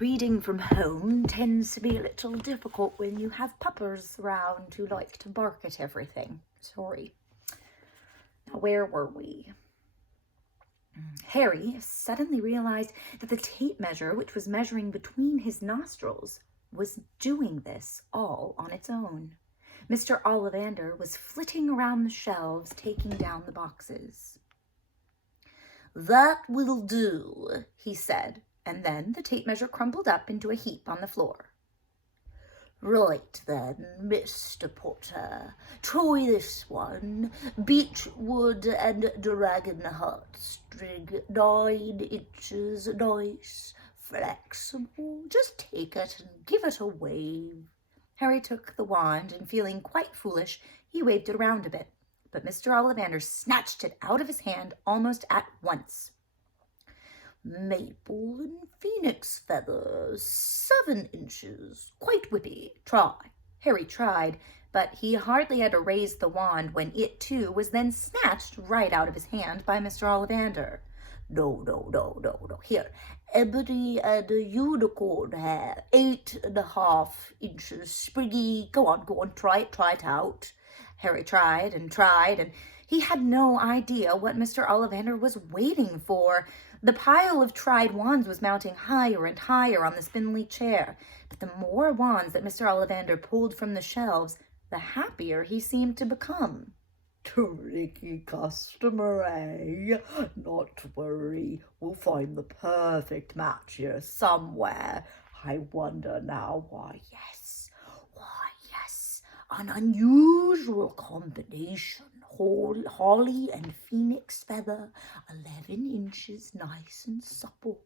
Reading from home tends to be a little difficult when you have puppers around who like to bark at everything. Sorry. Now, where were we? Harry suddenly realized that the tape measure, which was measuring between his nostrils, was doing this all on its own. Mr. Ollivander was flitting around the shelves, taking down the boxes. "That will do," he said, and then the tape measure crumpled up into a heap on the floor. "Right then, Mr. Potter, try this one. Beechwood and dragon heartstring, 9 inches, nice, flexible. Just take it and give it a wave." Harry took the wand, and feeling quite foolish, he waved it around a bit. But Mr. Ollivander snatched it out of his hand almost at once. "Maple and phoenix feathers, 7 inches, quite whippy. Try." Harry tried, but he hardly had to raise the wand when it, too, was then snatched right out of his hand by Mr. Ollivander. No. Here, ebony and unicorn hair, 8.5 inches, springy. Go on, try it out." Harry tried, and he had no idea what Mr. Ollivander was waiting for. The pile of tried wands was mounting higher and higher on the spindly chair, but the more wands that Mr. Ollivander pulled from the shelves, the happier he seemed to become. "Tricky customer, eh? Not to worry, we'll find the perfect match here somewhere. I wonder now, why yes, an unusual combination. Holly and phoenix feather, 11 inches, nice and supple."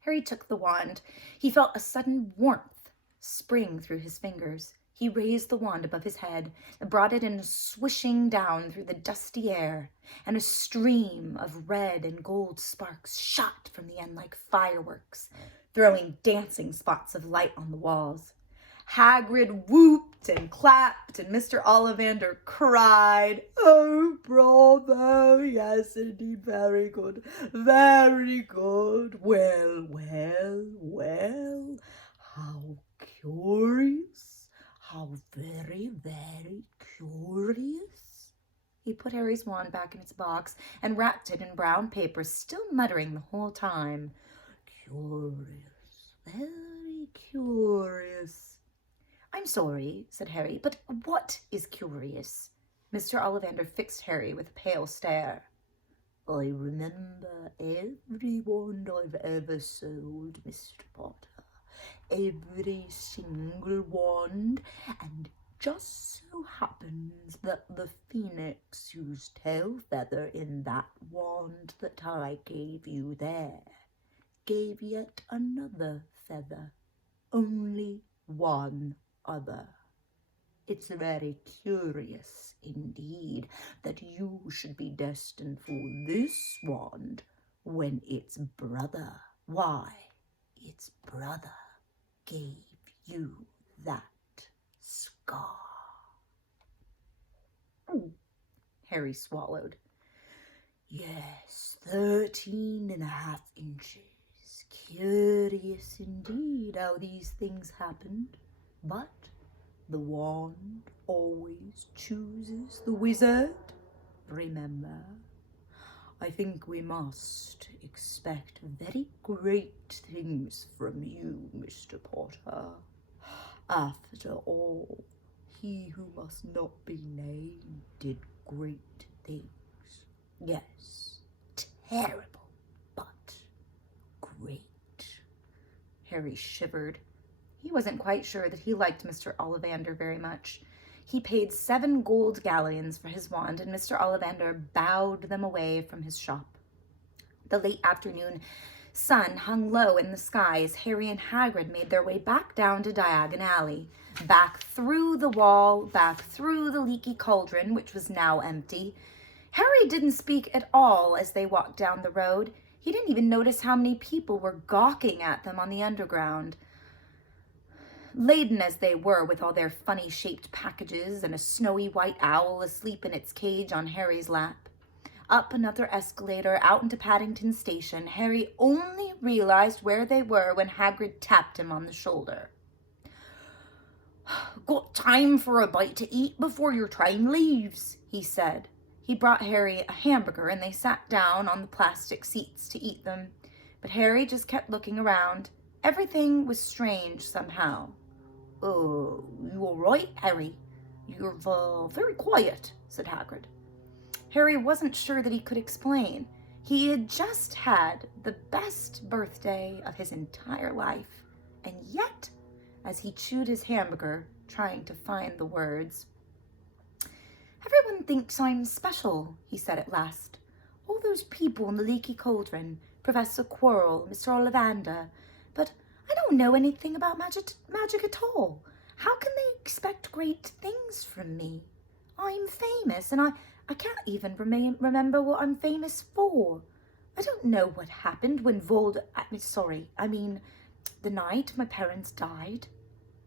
Harry took the wand. He felt a sudden warmth spring through his fingers. He raised the wand above his head, brought it in swishing down through the dusty air, and a stream of red and gold sparks shot from the end like fireworks, throwing dancing spots of light on the walls. Hagrid whooped and clapped, and Mr. Ollivander cried, "Oh, bravo! Yes, indeed, very good, very good. Well, how curious, how very, very curious." He put Harry's wand back in its box and wrapped it in brown paper, still muttering the whole time, "Curious, very curious." "I'm sorry," said Harry, "but what is curious?" Mr. Ollivander fixed Harry with a pale stare. "I remember every wand I've ever sold, Mr. Potter. Every single wand, and just so happens that the phoenix whose tail feather in that wand that I gave you there gave yet another feather, only one other. It's very curious indeed that you should be destined for this wand when its brother, its brother gave you that scar." Harry swallowed. "Yes, 13.5 inches. Curious indeed how these things happened. But the wand always chooses the wizard. Remember, I think we must expect very great things from you, Mr. Potter. After all, he who must not be named did great things. Yes, terrible, but great." Harry shivered. He wasn't quite sure that he liked Mr. Ollivander very much. He paid 7 gold galleons for his wand, and Mr. Ollivander bowed them away from his shop. The late afternoon sun hung low in the sky as Harry and Hagrid made their way back down to Diagon Alley, back through the wall, back through the leaky cauldron, which was now empty. Harry didn't speak at all as they walked down the road. He didn't even notice how many people were gawking at them on the underground. Laden as they were with all their funny-shaped packages and a snowy white owl asleep in its cage on Harry's lap. Up another escalator, out into Paddington Station. Harry only realized where they were when Hagrid tapped him on the shoulder. "Got time for a bite to eat before your train leaves," he said. He brought Harry a hamburger and they sat down on the plastic seats to eat them. But Harry just kept looking around. Everything was strange somehow. "Oh, you all right, Harry? You're very quiet," said Hagrid. Harry wasn't sure that he could explain. He had just had the best birthday of his entire life. And yet, as he chewed his hamburger, trying to find the words, "Everyone thinks I'm special," he said at last. "All those people in the Leaky Cauldron, Professor Quirrell, Mr. Ollivander, but I don't know anything about magic at all. How can they expect great things from me? I'm famous, and I can't even remember what I'm famous for. I don't know what happened when the night my parents died."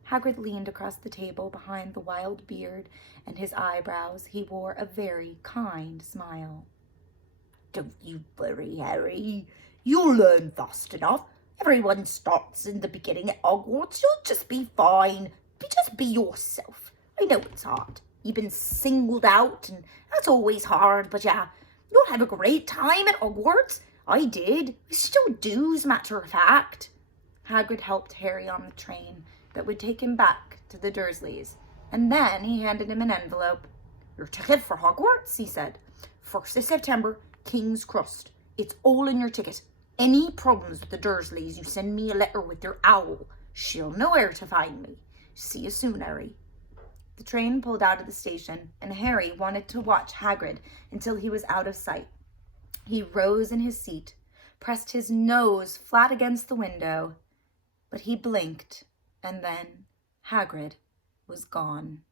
Hagrid leaned across the table behind the wild beard and his eyebrows. He wore a very kind smile. "Don't you worry, Harry. You'll learn fast enough. Everyone starts in the beginning at Hogwarts. You'll just be fine. Just be yourself. I know it's hard. You've been singled out, and that's always hard, but yeah, you'll have a great time at Hogwarts. I did. I still do, as a matter of fact." Hagrid helped Harry on the train that would take him back to the Dursleys, and then he handed him an envelope. "Your ticket for Hogwarts," he said. "1st of September, King's Cross. It's all in your ticket. Any problems with the Dursleys, you send me a letter with your owl. She'll know where to find me. See you soon, Harry." The train pulled out of the station, and Harry wanted to watch Hagrid until he was out of sight. He rose in his seat, pressed his nose flat against the window, but he blinked, and then Hagrid was gone.